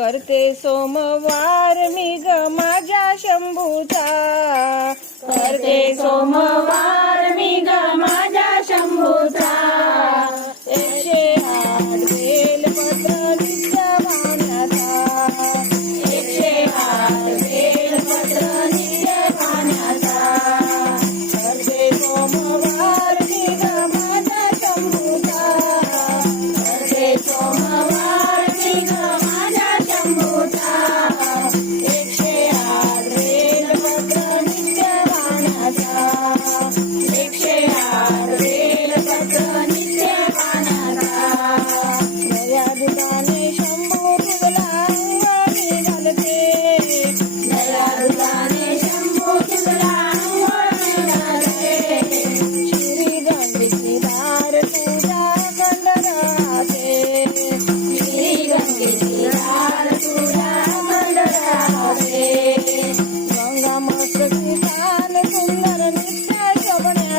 करते सोमवार मी ग माझ्या शंभूचा. करते सोमवार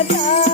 ಮಾತಾ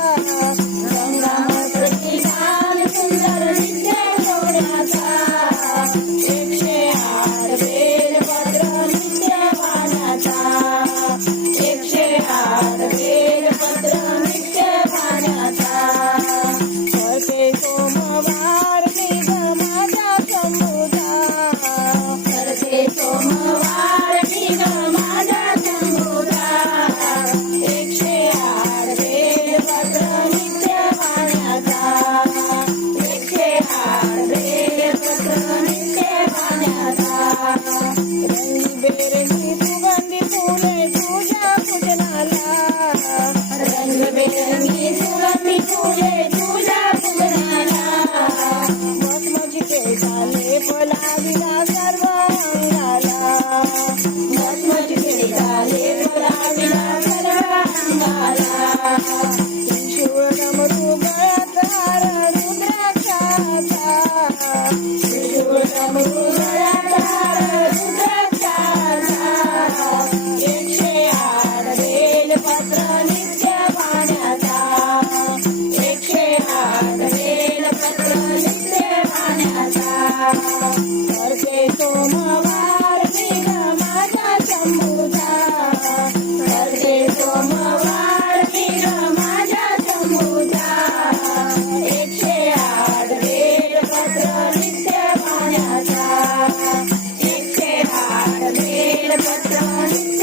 liberei. Thank you.